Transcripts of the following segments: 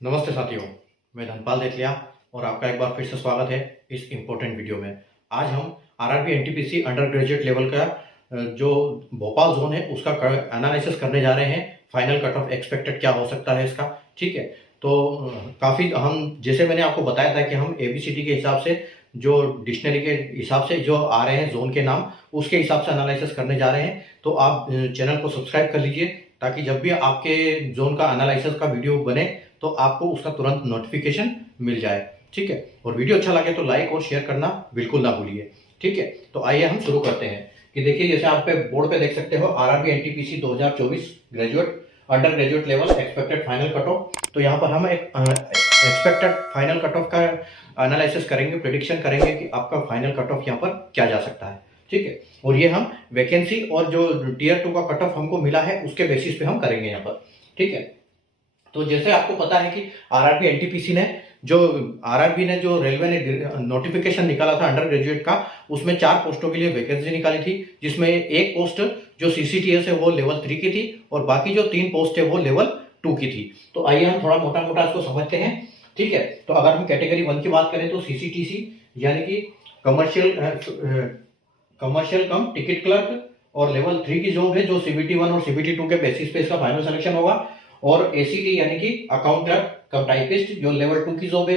नमस्ते साथियों, मैं धनपाल देथलिया और आपका एक बार फिर से स्वागत है इस इम्पोर्टेंट वीडियो में। आज हम RRB NTPC under graduate level का जो भोपाल जोन है उसका एनालिसिस करने जा रहे हैं। फाइनल कट ऑफ एक्सपेक्टेड क्या हो सकता है इसका, ठीक है। तो काफ़ी हम जैसे मैंने आपको बताया था कि हम एबीसीडी के हिसाब से जो डिक्शनरी के हिसाब से जो आ रहे हैं जोन के नाम उसके हिसाब से एनालिसिस करने जा रहे हैं। तो आप चैनल को सब्सक्राइब कर लीजिए ताकि जब भी आपके जोन का एनालिसिस का वीडियो बने तो आपको उसका तुरंत नोटिफिकेशन मिल जाए, ठीक है। और वीडियो अच्छा लगे तो लाइक और शेयर करना बिल्कुल ना भूलिए, ठीक है। तो आइए हम शुरू करते हैं कि देखिए जैसे आप पे बोर्ड पे देख सकते हो RRB NTPC 2024 graduate under graduate level expected final cut off. तो यहाँ पर हम एक एक्सपेक्टेड फाइनल कट ऑफ का एनालिसिस करेंगे, प्रिडिक्शन करेंगे कि आपका फाइनल कट ऑफ यहाँ पर क्या जा सकता है, ठीक है। और ये हम वैकेंसी और जो टीयर 2 का कट ऑफ हमको मिला है उसके बेसिस पे हम करेंगे यहाँ पर, ठीक है। तो जैसे आपको पता है कि आरआरबी एनटीपीसी ने जो रेलवे ने नोटिफिकेशन निकाला था अंडर ग्रेजुएट का, उसमें 4 पोस्टों के लिए वैकेंसी निकाली थी, जिसमें एक पोस्ट जो सीसीटीएस है वो लेवल 3 की थी और बाकी जो 3 पोस्ट है वो लेवल 2 की थी। तो आइए हम थोड़ा मोटा मोटा इसको समझते हैं, ठीक है। तो अगर हम कैटेगरी 1 की बात करें तो सीसीटीसी यानी कि कमर्शियल कम टिकट क्लर्क और लेवल 3 की जॉब है जो सीबीटी 1 और सीबीटी 2 के बेसिस पे इसका फाइनल सिलेक्शन होगा। और एसीटी यानी कि अकाउंट क्लर्क कम टाइपिस्ट जो लेवल 2 की जॉब है।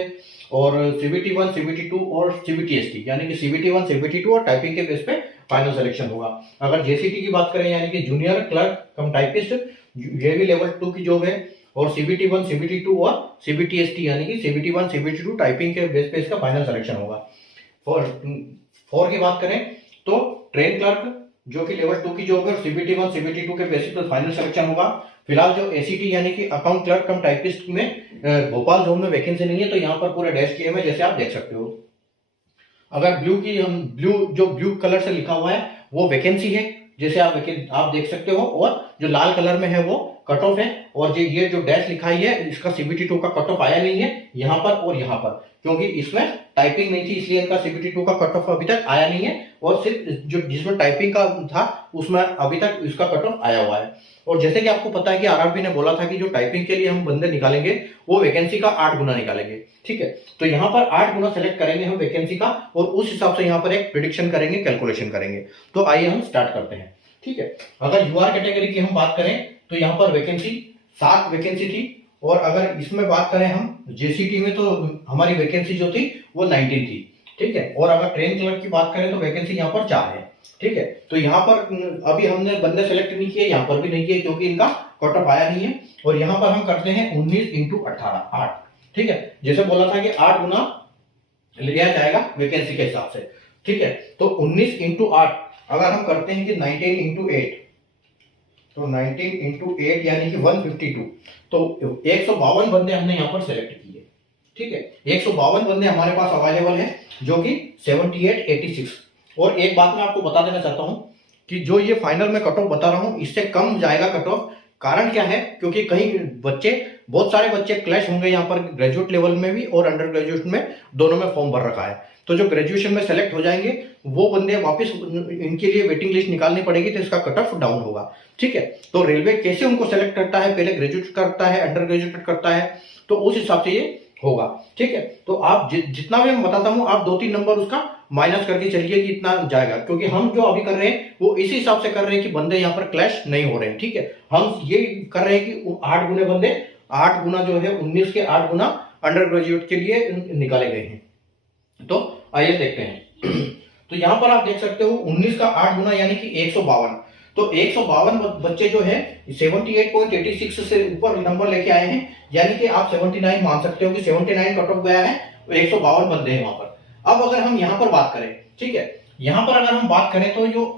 और सीबीटी 1 सीबीटी 2 और सीबीटीएसटी यानी कि सीबीटी 1 सीबीटी 2 और टाइपिंग के बेस पे फाइनल सिलेक्शन होगा। अगर जेसीटी की बात करें यानी कि जूनियर क्लर्क कम टाइपिस्ट, ये भी लेवल 2 की जॉब है। और सीबीटी 1 सीबीटी 2 और सीबीटीएसटी यानी कि सीबीटी 1 सीबीटी 2 टाइपिंग के बेस पे इसका फाइनल सिलेक्शन होगा। फॉर की बात करें तो ट्रेन क्लर्क जो कि लेवल 2 की जॉब है, सीबीटी 1 सीबीटी 2 के बेसिस पर फाइनल सिलेक्शन होगा। फिलहाल जो एसीटी यानी कि अकाउंट क्लर्क कम टाइपिस्ट में भोपाल जोन में वैकेंसी नहीं है, तो यहाँ पर पूरे डैश किए हुए जैसे आप देख सकते हो। अगर ब्लू कलर से लिखा हुआ है वो वैकेंसी है जैसे आप देख सकते हो, और जो लाल कलर में है वो कट ऑफ है। और ये जो डैश लिखा है इसका सीबीटी 2 का कट ऑफ आया नहीं है यहाँ पर और यहाँ पर, क्योंकि इसमें टाइपिंग नहीं थी इसलिए इनका सीबीटी 2 का कट ऑफ अभी तक आया नहीं है। और सिर्फ जो जिसमें टाइपिंग का था उसमें अभी तक इसका कट ऑफ आया हुआ है। और जैसे कि आपको पता है कि आरआरबी ने बोला था कि जो टाइपिंग के लिए हम बंदे निकालेंगे वो वैकेंसी का 8 गुना निकालेंगे, ठीक है। तो यहाँ पर 8 गुना सेलेक्ट करेंगे हम वैकेंसी का और उस हिसाब से यहाँ पर एक प्रिडिक्शन करेंगे, कैलकुलेशन करेंगे। तो आइए हम स्टार्ट करते हैं, ठीक है। अगर यूआर कैटेगरी की हम बात करें तो यहाँ पर वैकेंसी 7 वैकेंसी थी। और अगर इसमें बात करें हम जेसीटी में तो हमारी वैकेंसी जो थी वो 19 थी, ठीक है। और अगर ट्रेन क्लर्क की बात करें तो वैकेंसी यहाँ पर 4 है, ठीक है। तो यहाँ पर अभी हमने बंदे सेलेक्ट नहीं किए, यहाँ पर भी नहीं किए क्योंकि इनका कट ऑफ आया नहीं है। और यहाँ पर हम करते हैं 19 इंटू 18 8, ठीक है। जैसे बोला था कि 8 गुना लिया जाएगा वैकेंसी के हिसाब से, ठीक है। तो 19 इंटू 8 अगर हम करते हैं कि 19 इंटू 8, तो 19 इंटू 8 यानी कि 152। तो 152 बंदे हमने यहाँ पर सेलेक्ट किए, ठीक है। 152 बंदे हमारे पास अवेलेबल है जो कि 78 86। और एक बात मैं आपको बता देना चाहता हूं कि जो ये फाइनल में कट ऑफ बता रहा हूं इससे कम जाएगा कट ऑफ। कारण क्या है, क्योंकि कहीं बहुत सारे बच्चे क्लैश होंगे यहाँ पर ग्रेजुएट लेवल में भी और अंडर ग्रेजुएट में, दोनों में फॉर्म भर रखा है। तो जो ग्रेजुएशन में सेलेक्ट हो जाएंगे वो बंदे वापस इनके लिए वेटिंग लिस्ट निकालनी पड़ेगी, तो इसका कट ऑफ डाउन होगा, ठीक है। तो रेलवे कैसे उनको सेलेक्ट करता है, पहले ग्रेजुएट करता है, अंडर ग्रेजुएट करता है, तो उस हिसाब से ये होगा, ठीक है। तो आप जितना भी मैं बताता हूं आप 2-3 नंबर उसका माइनस करके चलिए कि इतना जाएगा, क्योंकि हम जो अभी कर रहे हैं वो इसी हिसाब से कर रहे हैं कि बंदे यहाँ पर क्लैश नहीं हो रहे हैं, ठीक है। हम ये कर रहे हैं कि 8 गुने बंदे, 8 गुना जो है 19 के 8 गुना अंडर ग्रेजुएट के लिए निकाले गए हैं। तो आइए देखते हैं। तो यहाँ पर आप देख सकते हो 19 का 8 गुना यानी कि 152। तो 152 बच्चे जो है 78.86 से ऊपर नंबर लेके आए हैं, यानी कि आप 79 मान सकते हो कि 79 कट ऑफ गया है, 152 बंदे हैं वहां पर। अब अगर हम यहाँ पर बात करें, ठीक है, यहाँ पर अगर हम बात करें तो जो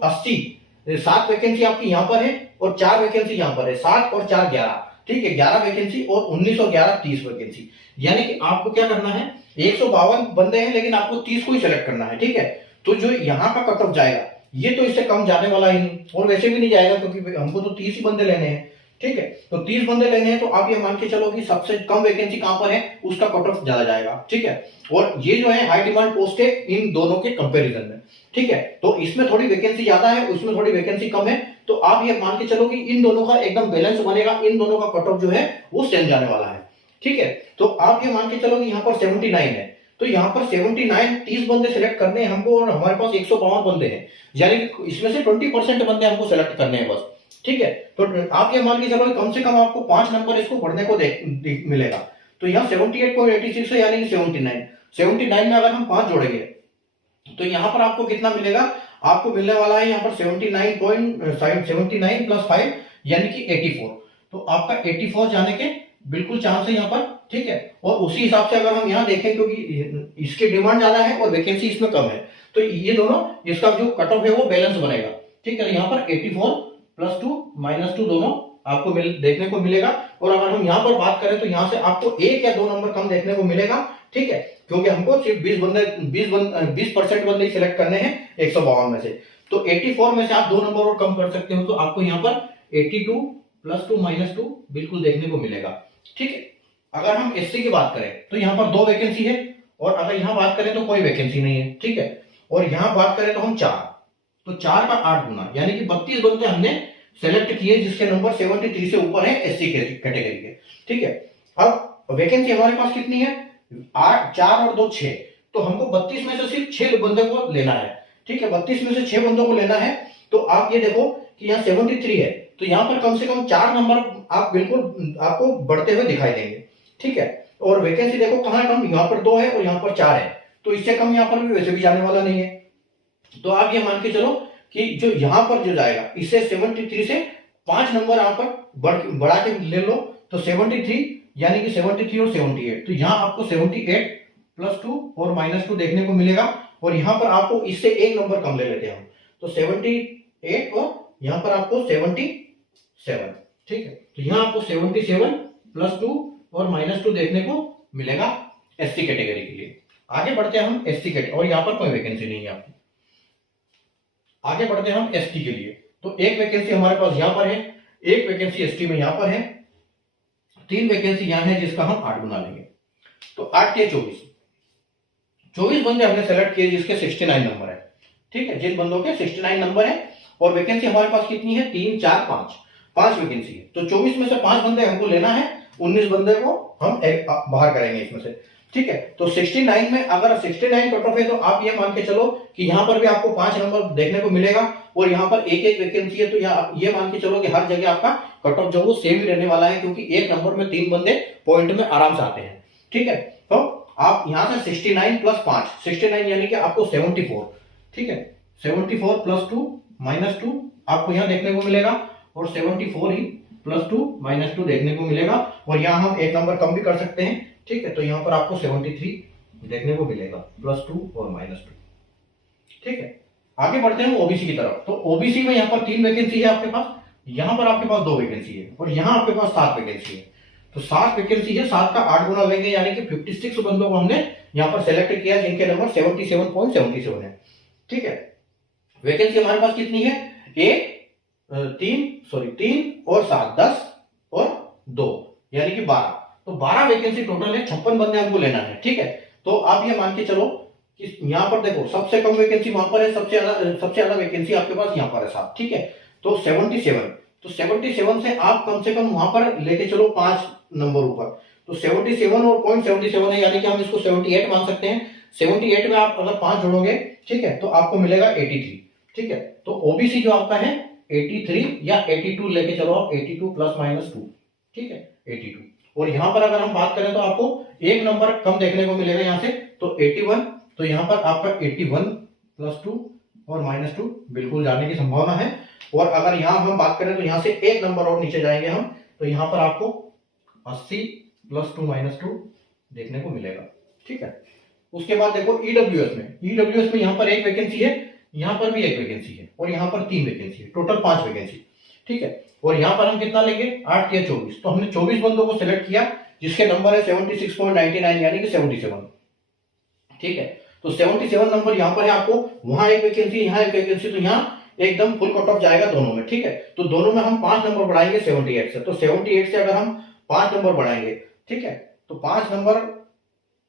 7 वैकेंसी आपकी यहाँ पर है और 4 वैकेंसी यहाँ पर है, 7 और 4 11, ठीक है। 11 वैकेंसी और 19 और 11 30 वैकेंसी, यानी कि आपको क्या करना है, 152 बंदे हैं लेकिन आपको 30 को ही सिलेक्ट करना है, ठीक है। तो जो यहाँ का कट ऑफ जाएगा ये तो इससे कम जाने वाला ही नहीं, और वैसे भी नहीं जाएगा क्योंकि हमको तो 30 ही बंदे लेने हैं, ठीक है। तो 30 बंदे लेने हैं तो आप ये मान के चलो कि सबसे कम वैकेंसी कहां पर है उसका कट ऑफ ज्यादा जाएगा, ठीक है। और ये जो है हाई डिमांड पोस्ट है इन दोनों के कंपैरिजन में, ठीक है। तो इसमें थोड़ी वैकेंसी ज्यादा है, उसमें थोड़ी वैकेंसी कम है, तो आप ये मान के चलो कि इन दोनों का एकदम बैलेंस बनेगा, इन दोनों का कट ऑफ जो है वो सेम जाने वाला है, ठीक है। तो आप ये मान के चलो कि यहाँ पर 79 है, तो यहाँ पर 79 30 बंदे सिलेक्ट करने हैं हमको और हमारे पास 152 बंदे हैं, यानी कि इसमें से 20% बंदे हमको सिलेक्ट करने हैं बस। ठीक है, तो आप ये मान के चलो कम से कम आपको 5 नंबर इसको बढ़ने को मिलेगा। तो यहाँ 78.86 है, यानी कि 79 में अगर हम 5 जोड़ेंगे तो यहाँ पर आपको कितना मिलेगा, आपको मिलने वाला है यहाँ पर 79 प्लस 5 यानी कि 84। तो आपका 84 जाने के बिल्कुल चांस है यहाँ पर। ठीक है, और उसी हिसाब से अगर हम यहाँ देखें, क्योंकि इसकी डिमांड ज्यादा है और वैकेंसी इसमें कम है, तो ये दोनों इसका जो कट ऑफ है वो बैलेंस बनेगा। ठीक है, यहाँ पर 84 +2 -2 दोनों आपको देखने को मिलेगा। और अगर हम यहाँ पर बात करें तो यहाँ से आपको 1 या 2 नंबर कम देखने को मिलेगा। ठीक है, क्योंकि हमको सिर्फ 20% बंदे सिलेक्ट करने हैं 152 में से। तो 84 में से आप 2 नंबर और कम कर सकते हो, तो आपको यहाँ पर 82 +2 -2 बिल्कुल देखने को मिलेगा। ठीक है, अगर हम एससी की बात करें तो यहाँ पर 2 वैकेंसी है, और अगर यहाँ बात करें तो कोई वैकेंसी नहीं है। ठीक है, और यहाँ बात करें तो हम 4, तो 4 का 8 गुना यानी कि 32 बंदे हमने सेलेक्ट किए जिसके नंबर 73 से ऊपर है एससी कैटेगरी के। ठीक है, अब वैकेंसी हमारे पास कितनी है, 8, 4 और 2 6, तो हमको 32 में से सिर्फ 6 बंदे को लेना है। ठीक है, 32 में से 6 बंदों को लेना है। तो आप ये देखो कि यहाँ 73 है, तो यहाँ पर कम से कम 4 नंबर आप बिल्कुल आपको बढ़ते हुए दिखाई देंगे। ठीक है, और वैकेंसी देखो कहाँ कम, यहाँ पर 2 है और यहाँ पर 4 है, तो इससे कम यहाँ पर भी वैसे भी जाने वाला नहीं है। तो आप ये मान के चलो कि जो यहाँ पर जो जाएगा इससे 73 से 5 नंबर यहाँ पर बढ़ा के ले लो, तो 73 यानी कि 73 और 78, तो यहाँ आपको 78 +2 और -2 देखने को मिलेगा। और यहाँ पर आपको इससे 1 नंबर कम ले लेते हैं हम, तो 78 और यहाँ पर आपको 77। ठीक है, तो यहाँ आपको 77 +2 और -2 देखने को मिलेगा एससी कैटेगरी के लिए। आगे बढ़ते हैं हम एसटी कैटेगरी, और यहाँ पर कोई वैकेंसी नहीं है आपकी। आगे बढ़ते हैं हम एसटी के लिए, तो एक वैकेंसी हमारे पास यहाँ पर है, एक वैकेंसी एसटी में यहाँ पर है, 3 वैकेंसी यहाँ है जिसका हम 8 गुना लेंगे। तो 8 के 24 बंदे हमने सेलेक्ट किए जिसके 69 नंबर है। ठीक है, जिन बंदों के 69 नंबर है, और वैकेंसी हमारे पास कितनी है, 3 4 5 वैकेंसी है। तो 24 में से 5 बंदे हमको लेना है, 19 बंदे को हम बाहर करेंगे इसमें से। ठीक है, तो 69 में अगर 69 कट ऑफ है, तो आप ये मान के चलो कि यहाँ पर भी आपको 5 नंबर देखने को मिलेगा, और यहाँ पर एक वैकेंसी है, तो ये मान के चलो कि हर जगह आपका कट ऑफ जो वो सेम ही रहने वाला है, क्योंकि एक नंबर में 3 बंदे पॉइंट में आराम से आते हैं। ठीक है, तो आप यहाँ से 69 + 5 69 यानी कि आपको 74। ठीक है, 74 +2 -2 आपको यहाँ देखने को मिलेगा, और 74 ही +2 -2 देखने को मिलेगा, और यहाँ हम एक नंबर कम भी कर सकते हैं। ठीक है, तो यहाँ पर आपको 73 देखने को मिलेगा, +2 और -2। ठीक है, आगे बढ़ते हैं ओबीसी की तरफ। तो ओबीसी में यहाँ पर 3 वैकेंसी है आपके पास, यहाँ पर आपके पास 2 वैकेंसी है, और यहाँ आपके पास 7 वैकेंसी है। तो 7 वैकेंसी है, 7 का 8 गुना लेंगे, यानी कि 56 बंदों को हमने यहाँ पर सेलेक्ट किया जिनके नंबर 77.77 है। ठीक है, वैकेंसी हमारे पास कितनी है, 3 और 7 10 और 2 यानी कि 12। तो 12 वैकेंसी टोटल है, 56 बंदे हमको लेना है। ठीक है, तो आप ये मान के चलो कि यहाँ पर देखो सबसे कम वैकेंसी वहां पर है, सबसे ज्यादा वैकेंसी आपके पास यहाँ पर है 7। ठीक है, तो 77, तो 77 से आप कम से कम वहां पर लेके चलो 5 नंबर ऊपर, तो 77 और 0.77 है, यानी कि हम इसको 78 मान सकते हैं। 78 में आप अगर 5 जोड़ोगे, ठीक है, तो आपको मिलेगा 83। ठीक है, तो ओबीसी जो आपका है 83 या 82 लेके चलो आप, 82 ± 2। ठीक है, 82। और यहाँ पर अगर हम बात करें तो आपको एक नंबर कम देखने को मिलेगा यहाँ से, तो 81, तो यहाँ पर आपका 81 +2 और -2 बिल्कुल जाने की संभावना है। और अगर यहाँ हम बात करें तो यहाँ से एक नंबर और नीचे जाएंगे हम, तो यहाँ पर आपको 80 +2 -2 देखने को मिलेगा। ठीक है, उसके बाद देखो ईडब्ल्यूएस में यहाँ पर एक वैकेंसी है, यहाँ पर भी एक वैकेंसी है, और यहाँ पर 3 वैकेंसी है, टोटल 5 वैकेंसी। ठीक है, और यहाँ पर हम कितना लेंगे, 8 या 24, तो हमने 24 बंदों को सिलेक्ट किया जिसके नंबर है 76.99 यानी कि 77। ठीक है, तो 77 नंबर यहाँ पर है आपको, वहां एक वैकेंसी, यहाँ एक वैकेंसी, तो यहाँ एकदम फुल कट ऑफ जाएगा दोनों में। ठीक है, तो दोनों में हम 5 नंबर बढ़ाएंगे 78 से, तो 78 से अगर हम 5 नंबर बढ़ाएंगे, ठीक है, तो 5 नंबर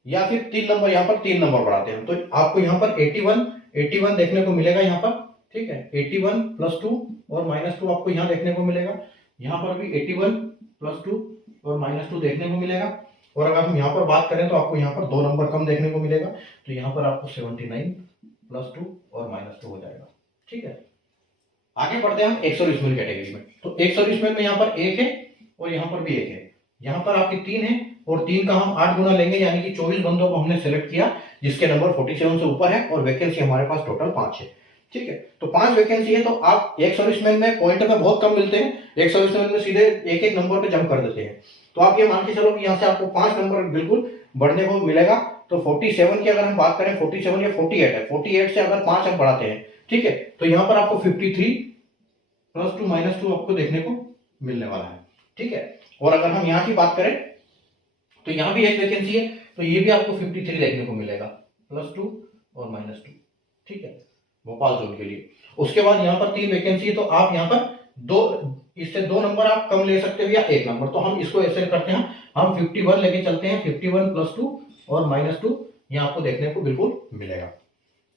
या फिर 3 नंबर, यहाँ पर 3 नंबर बढ़ाते हैं, तो आपको यहाँ पर 81 देखने को मिलेगा यहाँ पर। ठीक है, 81 +2 और -2 आपको यहाँ देखने को मिलेगा, यहाँ पर भी 81 +2 और -2 देखने को मिलेगा। और अगर हम यहाँ पर बात करें तो आपको यहाँ पर 2 नंबर कम देखने को मिलेगा, तो यहाँ पर आपको 79 + 2 और -2 हो जाएगा। ठीक है, आगे बढ़ते हैं हम एक्सोरिस्मल कैटेगरी में। तो एक्सोरिस्मल में यहाँ पर 1 है और यहाँ पर भी 1 है, यहाँ पर आपके 3 है और 3 का हम 8 गुना लेंगे, यानी कि 24 बंदों को हमने सेलेक्ट किया जिसके नंबर 47 से ऊपर है और वैकेंसी हमारे पास टोटल 5 है। ठीक है, तो 5 वैकेंसी है, तो आप एक सर्विसमैन में पॉइंट में बहुत कम मिलते हैं, एक सर्विसमैन में सीधे एक एक नंबर पे जंप कर देते हैं। तो आप ये मान के चलो कि यहाँ से आपको 5 नंबर बिल्कुल बढ़ने को मिलेगा। तो 47 की अगर हम बात करें, 47 या 48 है, 48 से अगर 5 हम बढ़ाते हैं, ठीक है, तो यहाँ पर आपको 53 + 2 -2 आपको देखने को मिलने वाला है। ठीक है, और अगर हम यहाँ की बात करें तो यहाँ भी एक वैकेंसी है, तो ये भी आपको 53 देखने को मिलेगा, +2 और -2। ठीक है, भोपाल जोन के लिए। उसके बाद यहाँ पर 3 वैकेंसी है, तो आप यहाँ पर इससे 2 नंबर आप कम ले सकते हो या 1 नंबर। तो हम इसको ऐसे करते हैं, हम 51 लेके चलते हैं, 51 + 2 और -2 यहाँ आपको देखने को बिल्कुल मिलेगा।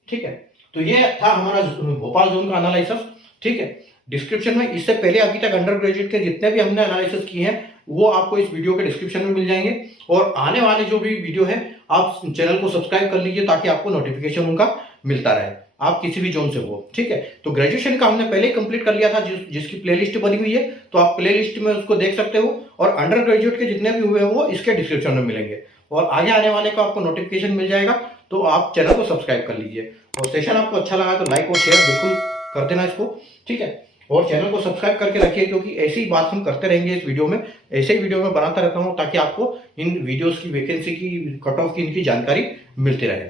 ठीक है, तो ये था हमारा भोपाल जोन का एनालिसिस। ठीक है, डिस्क्रिप्शन में इससे पहले अभी तक अंडर ग्रेजुएट के जितने भी हमने एनालिसिस किए हैं वो आपको इस वीडियो के डिस्क्रिप्शन में मिल जाएंगे, और आने वाले जो भी वीडियो है आप चैनल को सब्सक्राइब कर लीजिए ताकि आपको नोटिफिकेशन उनका मिलता रहे, आप किसी भी जोन से हो। ठीक है, तो ग्रेजुएशन का हमने पहले ही कंप्लीट कर लिया था, जिसकी प्लेलिस्ट बनी हुई है, तो आप प्लेलिस्ट में उसको देख सकते हो, और अंडर ग्रेजुएट के जितने भी हुए हैं वो इसके डिस्क्रिप्शन में मिलेंगे, और आगे आने वाले का आपको नोटिफिकेशन मिल जाएगा। तो आप चैनल को सब्सक्राइब कर लीजिए, और सेशन आपको अच्छा लगा तो लाइक और शेयर बिल्कुल कर देना इसको। ठीक है, और चैनल को सब्सक्राइब करके रखिए, क्योंकि ऐसी ही बात हम करते रहेंगे इस वीडियो में, ऐसे ही वीडियो में बनाता रहता हूँ ताकि आपको इन वीडियोस की वैकेंसी की, कट ऑफ की, इनकी जानकारी मिलती रहे।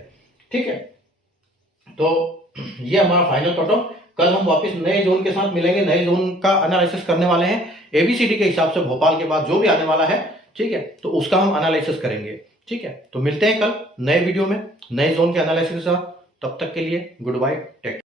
ठीक है, तो ये हमारा फाइनल कट ऑफ। कल हम वापस नए जोन के साथ मिलेंगे, नए जोन का एनालिसिस करने वाले हैं, ABCD के हिसाब से भोपाल के बाद जो भी आने वाला है। ठीक है, तो उसका हम एनालिसिस करेंगे। ठीक है, तो मिलते हैं कल नए वीडियो में नए जोन के एनालिसिस के साथ। तब तक के लिए गुड बाय, टेक।